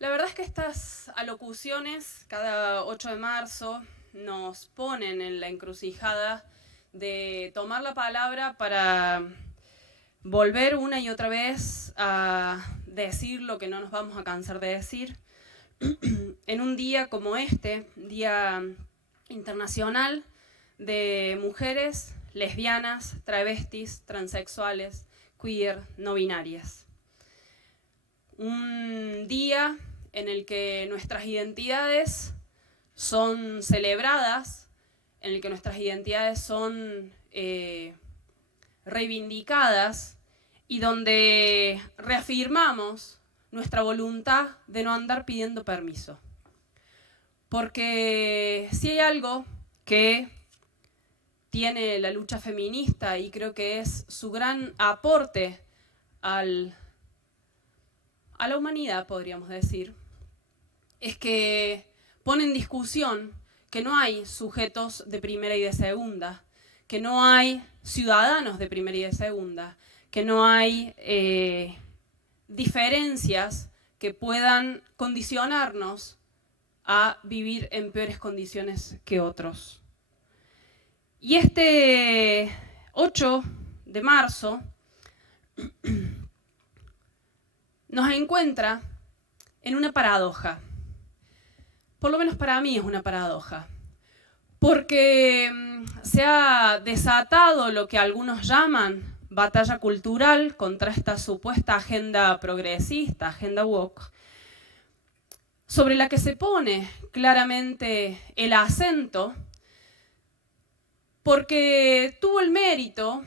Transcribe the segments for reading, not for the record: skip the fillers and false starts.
La verdad es que estas alocuciones, cada 8 de marzo, nos ponen en la encrucijada de tomar la palabra para volver una y otra vez a decir lo que no nos vamos a cansar de decir. En un día como este, Día Internacional de Mujeres Lesbianas, Travestis, Transexuales, Queer, No binarias. Un día en el que nuestras identidades son celebradas, en el que nuestras identidades son reivindicadas y donde reafirmamos nuestra voluntad de no andar pidiendo permiso. Porque si hay algo que tiene la lucha feminista, y creo que es su gran aporte a la humanidad, podríamos decir, es que pone en discusión que no hay sujetos de primera y de segunda, que no hay ciudadanos de primera y de segunda, que no hay diferencias que puedan condicionarnos a vivir en peores condiciones que otros. Y este 8 de marzo nos encuentra en una paradoja. Por lo menos para mí es una paradoja. Porque se ha desatado lo que algunos llaman batalla cultural contra esta supuesta agenda progresista, agenda woke, sobre la que se pone claramente el acento, porque tuvo el mérito,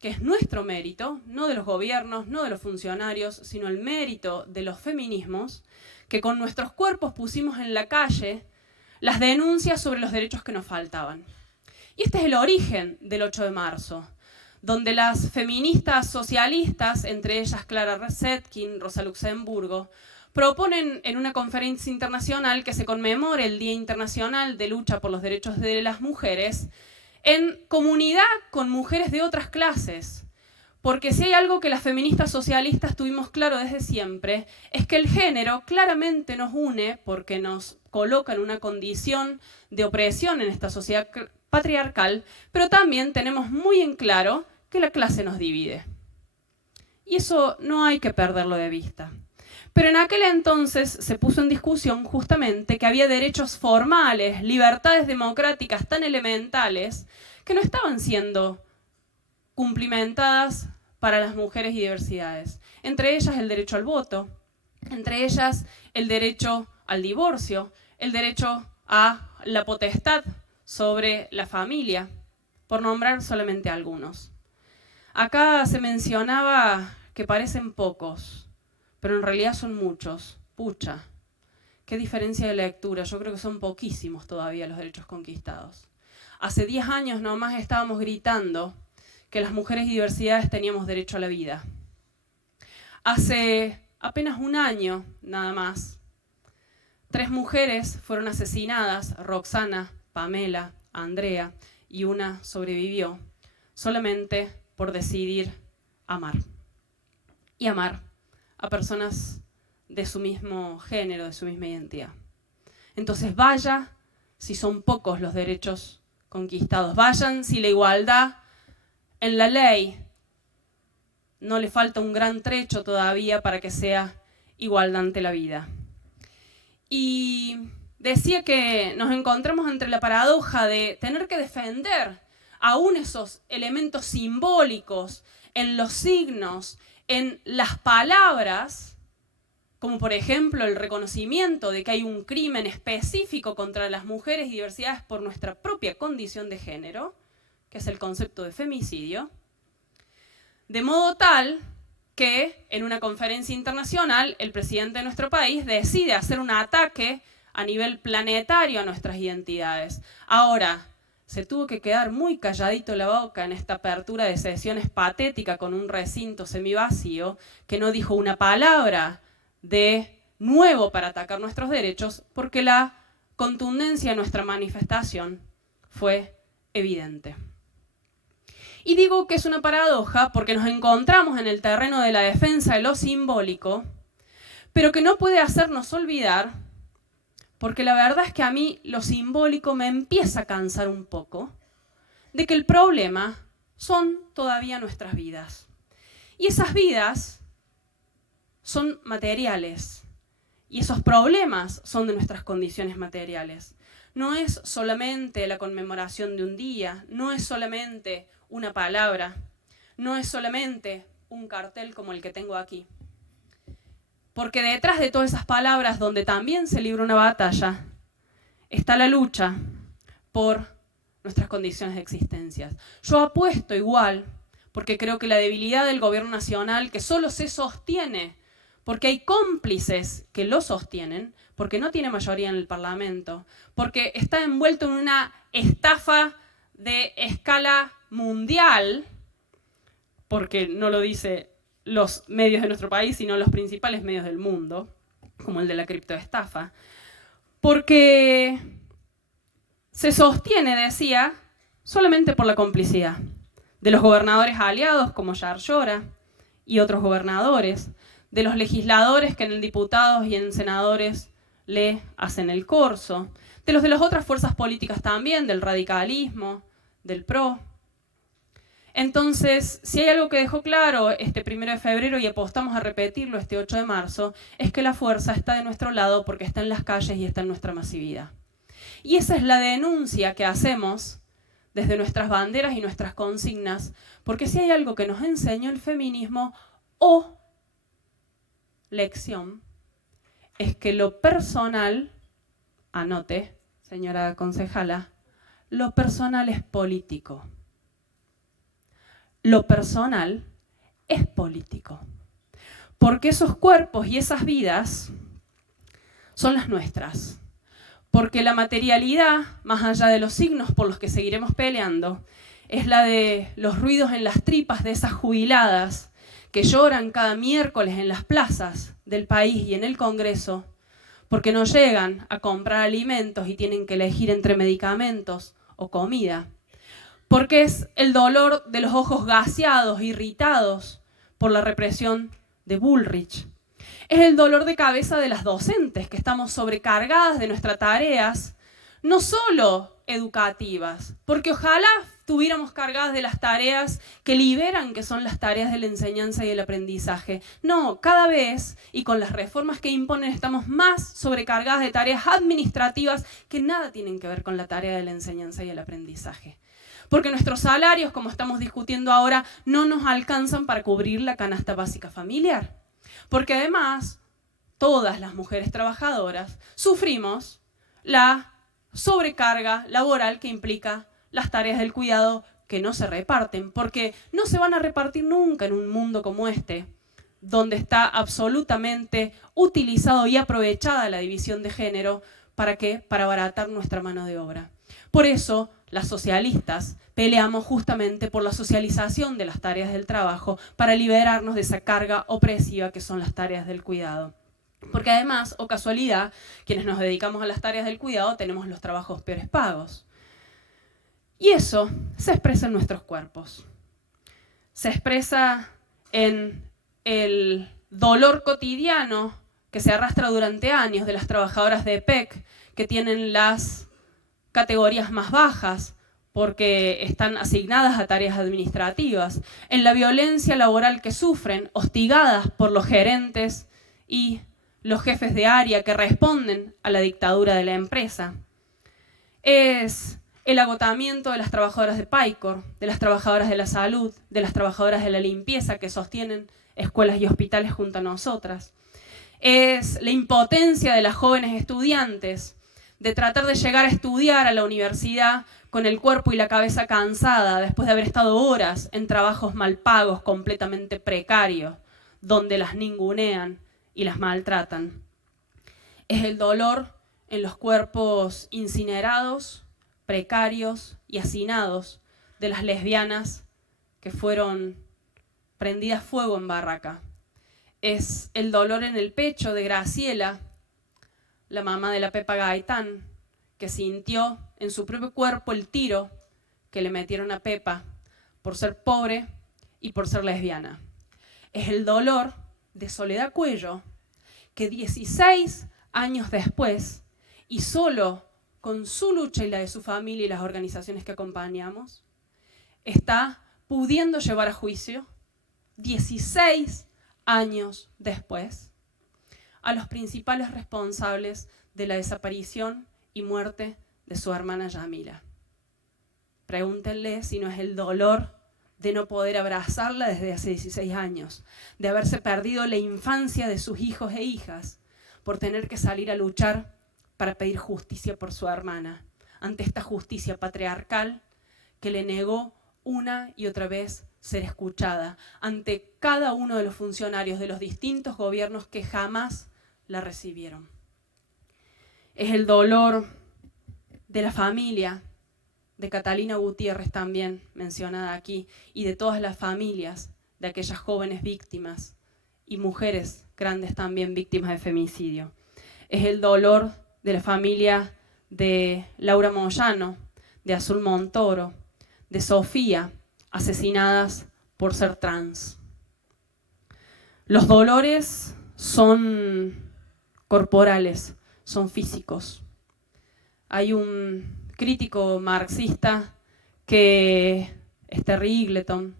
que es nuestro mérito, no de los gobiernos, no de los funcionarios, sino el mérito de los feminismos, que con nuestros cuerpos pusimos en la calle las denuncias sobre los derechos que nos faltaban. Y este es el origen del 8 de marzo, donde las feministas socialistas, entre ellas Clara Zetkin, Rosa Luxemburgo, proponen en una conferencia internacional que se conmemore el Día Internacional de Lucha por los Derechos de las Mujeres en comunidad con mujeres de otras clases. Porque si hay algo que las feministas socialistas tuvimos claro desde siempre, es que el género claramente nos une porque nos coloca en una condición de opresión en esta sociedad patriarcal, pero también tenemos muy en claro que la clase nos divide. Y eso no hay que perderlo de vista. Pero en aquel entonces se puso en discusión justamente que había derechos formales, libertades democráticas tan elementales que no estaban siendo cumplimentadas para las mujeres y diversidades. Entre ellas el derecho al voto, entre ellas el derecho al divorcio, el derecho a la potestad sobre la familia, por nombrar solamente algunos. Acá se mencionaba que parecen pocos, pero en realidad son muchos. Pucha, qué diferencia de lectura. Yo creo que son poquísimos todavía los derechos conquistados. Hace 10 años nomás estábamos gritando que las mujeres y diversidades teníamos derecho a la vida. Hace apenas un año, nada más, 3 mujeres fueron asesinadas, Roxana, Pamela, Andrea, y una sobrevivió, solamente por decidir amar. Y amar a personas de su mismo género, de su misma identidad. Entonces vaya si son pocos los derechos conquistados, vayan si la igualdad en la ley no le falta un gran trecho todavía para que sea igualdad ante la vida. Y decía que nos encontramos entre la paradoja de tener que defender aún esos elementos simbólicos en los signos, en las palabras, como por ejemplo el reconocimiento de que hay un crimen específico contra las mujeres y diversidades por nuestra propia condición de género, que es el concepto de femicidio, de modo tal que en una conferencia internacional el presidente de nuestro país decide hacer un ataque a nivel planetario a nuestras identidades. Ahora, se tuvo que quedar muy calladito la boca en esta apertura de sesiones patética con un recinto semivacío, que no dijo una palabra de nuevo para atacar nuestros derechos, porque la contundencia de nuestra manifestación fue evidente. Y digo que es una paradoja porque nos encontramos en el terreno de la defensa de lo simbólico, pero que no puede hacernos olvidar, porque la verdad es que a mí lo simbólico me empieza a cansar un poco, de que el problema son todavía nuestras vidas. Y esas vidas son materiales, y esos problemas son de nuestras condiciones materiales. No es solamente la conmemoración de un día, no es solamente una palabra, no es solamente un cartel como el que tengo aquí. Porque detrás de todas esas palabras, donde también se libra una batalla, está la lucha por nuestras condiciones de existencia. Yo apuesto igual, porque creo que la debilidad del gobierno nacional, que solo se sostiene porque hay cómplices que lo sostienen, porque no tiene mayoría en el Parlamento, porque está envuelto en una estafa de escala mundial, porque no lo dice los medios de nuestro país, sino los principales medios del mundo, como el de la criptoestafa, porque se sostiene, decía, solamente por la complicidad de los gobernadores aliados, como Yar Llora, y otros gobernadores, de los legisladores que en diputados y en senadores le hacen el corso, de las otras fuerzas políticas también, del radicalismo, del PRO. Entonces, si hay algo que dejó claro este 1 de febrero y apostamos a repetirlo este 8 de marzo, es que la fuerza está de nuestro lado porque está en las calles y está en nuestra masividad. Y esa es la denuncia que hacemos desde nuestras banderas y nuestras consignas, porque si hay algo que nos enseñó el feminismo o lección, es que lo personal, anote, señora concejala, lo personal es político. Lo personal es político. Porque esos cuerpos y esas vidas son las nuestras. Porque la materialidad, más allá de los signos por los que seguiremos peleando, es la de los ruidos en las tripas de esas jubiladas que lloran cada miércoles en las plazas del país y en el Congreso, porque no llegan a comprar alimentos y tienen que elegir entre medicamentos o comida. Porque es el dolor de los ojos gaseados, irritados por la represión de Bullrich. Es el dolor de cabeza de las docentes, que estamos sobrecargadas de nuestras tareas, no solo educativas, porque ojalá estuviéramos cargadas de las tareas que liberan, que son las tareas de la enseñanza y el aprendizaje. No, cada vez, y con las reformas que imponen, estamos más sobrecargadas de tareas administrativas que nada tienen que ver con la tarea de la enseñanza y el aprendizaje. Porque nuestros salarios, como estamos discutiendo ahora, no nos alcanzan para cubrir la canasta básica familiar. Porque además, todas las mujeres trabajadoras sufrimos la sobrecarga laboral que implica las tareas del cuidado que no se reparten, porque no se van a repartir nunca en un mundo como este, donde está absolutamente utilizado y aprovechada la división de género. ¿Para qué? Para abaratar nuestra mano de obra. Por eso, las socialistas peleamos justamente por la socialización de las tareas del trabajo para liberarnos de esa carga opresiva que son las tareas del cuidado. Porque además, o casualidad, quienes nos dedicamos a las tareas del cuidado tenemos los trabajos peores pagos. Y eso se expresa en nuestros cuerpos. Se expresa en el dolor cotidiano que se arrastra durante años de las trabajadoras de EPEC, que tienen las categorías más bajas porque están asignadas a tareas administrativas, en la violencia laboral que sufren, hostigadas por los gerentes y los jefes de área que responden a la dictadura de la empresa. Es el agotamiento de las trabajadoras de PAICOR, de las trabajadoras de la salud, de las trabajadoras de la limpieza que sostienen escuelas y hospitales junto a nosotras. Es la impotencia de las jóvenes estudiantes de tratar de llegar a estudiar a la universidad con el cuerpo y la cabeza cansada después de haber estado horas en trabajos mal pagos, completamente precarios, donde las ningunean y las maltratan. Es el dolor en los cuerpos incinerados, precarios y hacinados de las lesbianas que fueron prendidas fuego en barraca. Es el dolor en el pecho de Graciela, la mamá de la Pepa Gaitán, que sintió en su propio cuerpo el tiro que le metieron a Pepa por ser pobre y por ser lesbiana. Es el dolor de Soledad Cuello, que 16 años después, y solo con su lucha y la de su familia y las organizaciones que acompañamos, está pudiendo llevar a juicio, 16 años después, a los principales responsables de la desaparición y muerte de su hermana Yamila. Pregúntenle si no es el dolor de no poder abrazarla desde hace 16 años, de haberse perdido la infancia de sus hijos e hijas, por tener que salir a luchar para pedir justicia por su hermana, ante esta justicia patriarcal que le negó una y otra vez ser escuchada, ante cada uno de los funcionarios de los distintos gobiernos que jamás la recibieron. Es el dolor de la familia de Catalina Gutiérrez, también mencionada aquí, y de todas las familias de aquellas jóvenes víctimas y mujeres grandes también víctimas de femicidio. Es el dolor de la familia de Laura Moyano, de Azul Montoro, de Sofía, asesinadas por ser trans. Los dolores son corporales, son físicos. Hay un crítico marxista, Eggleton,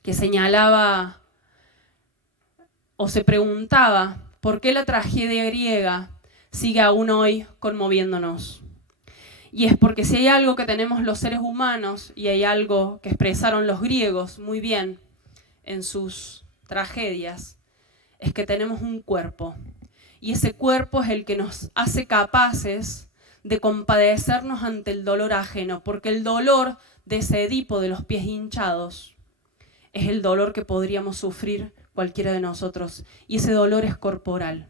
que señalaba o se preguntaba por qué la tragedia griega sigue aún hoy conmoviéndonos. Y es porque si hay algo que tenemos los seres humanos, y hay algo que expresaron los griegos muy bien en sus tragedias, es que tenemos un cuerpo. Y ese cuerpo es el que nos hace capaces de compadecernos ante el dolor ajeno, porque el dolor de ese Edipo de los pies hinchados es el dolor que podríamos sufrir cualquiera de nosotros, y ese dolor es corporal.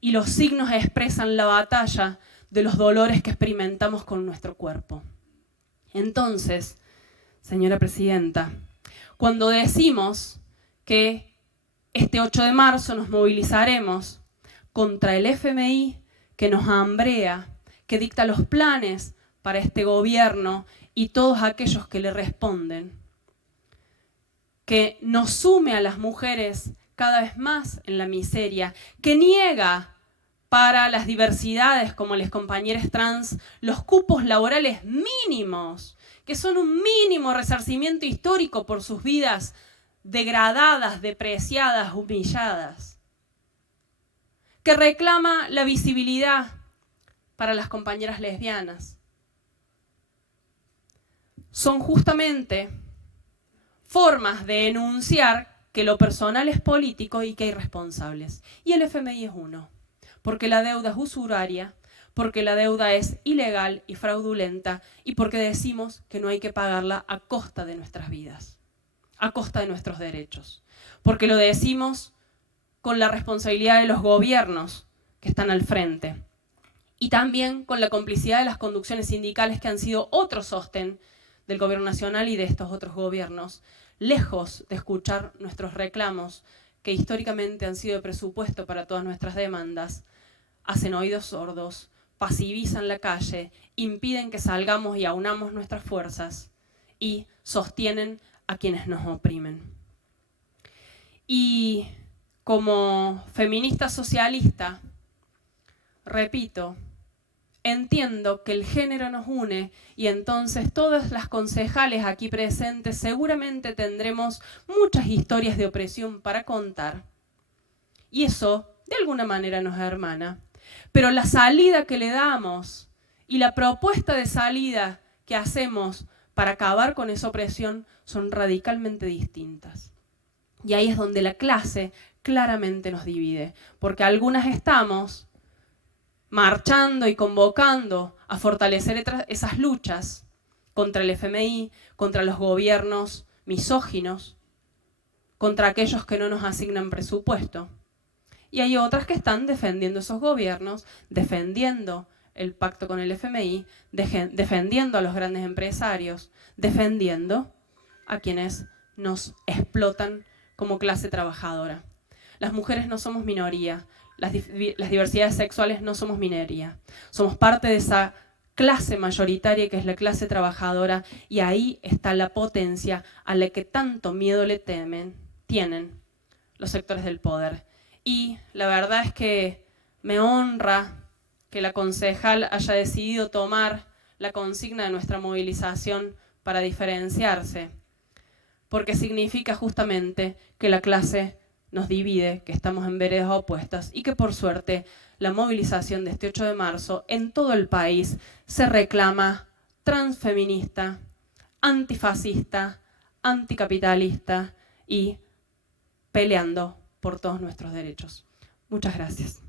Y los signos expresan la batalla de los dolores que experimentamos con nuestro cuerpo. Entonces, señora presidenta, cuando decimos que este 8 de marzo nos movilizaremos contra el FMI, que nos hambrea, que dicta los planes para este gobierno y todos aquellos que le responden, que nos sume a las mujeres cada vez más en la miseria, que niega para las diversidades como las compañeras trans los cupos laborales mínimos, que son un mínimo resarcimiento histórico por sus vidas degradadas, depreciadas, humilladas, que reclama la visibilidad para las compañeras lesbianas. Son justamente formas de enunciar que lo personal es político y que hay responsables. Y el FMI es uno, porque la deuda es usuraria, porque la deuda es ilegal y fraudulenta, y porque decimos que no hay que pagarla a costa de nuestras vidas, a costa de nuestros derechos. Porque lo decimos con la responsabilidad de los gobiernos que están al frente, y también con la complicidad de las conducciones sindicales que han sido otro sostén del gobierno nacional y de estos otros gobiernos, lejos de escuchar nuestros reclamos, que históricamente han sido de presupuesto para todas nuestras demandas, hacen oídos sordos, pasivizan la calle, impiden que salgamos y aunamos nuestras fuerzas y sostienen a quienes nos oprimen. Y como feminista socialista, repito, entiendo que el género nos une y entonces todas las concejales aquí presentes seguramente tendremos muchas historias de opresión para contar. Y eso, de alguna manera, nos hermana. Pero la salida que le damos y la propuesta de salida que hacemos para acabar con esa opresión son radicalmente distintas. Y ahí es donde la clase claramente nos divide, porque algunas estamos marchando y convocando a fortalecer esas luchas contra el FMI, contra los gobiernos misóginos, contra aquellos que no nos asignan presupuesto. Y hay otras que están defendiendo esos gobiernos, defendiendo el pacto con el FMI, defendiendo a los grandes empresarios, defendiendo a quienes nos explotan como clase trabajadora. Las mujeres no somos minoría, las diversidades sexuales no somos minoría. Somos parte de esa clase mayoritaria que es la clase trabajadora, y ahí está la potencia a la que tanto miedo le tienen los sectores del poder. y la verdad es que me honra que la concejal haya decidido tomar la consigna de nuestra movilización para diferenciarse, porque significa justamente que la clase nos divide, que estamos en veredas opuestas y que por suerte la movilización de este 8 de marzo en todo el país se reclama transfeminista, antifascista, anticapitalista y peleando por todos nuestros derechos. Muchas gracias.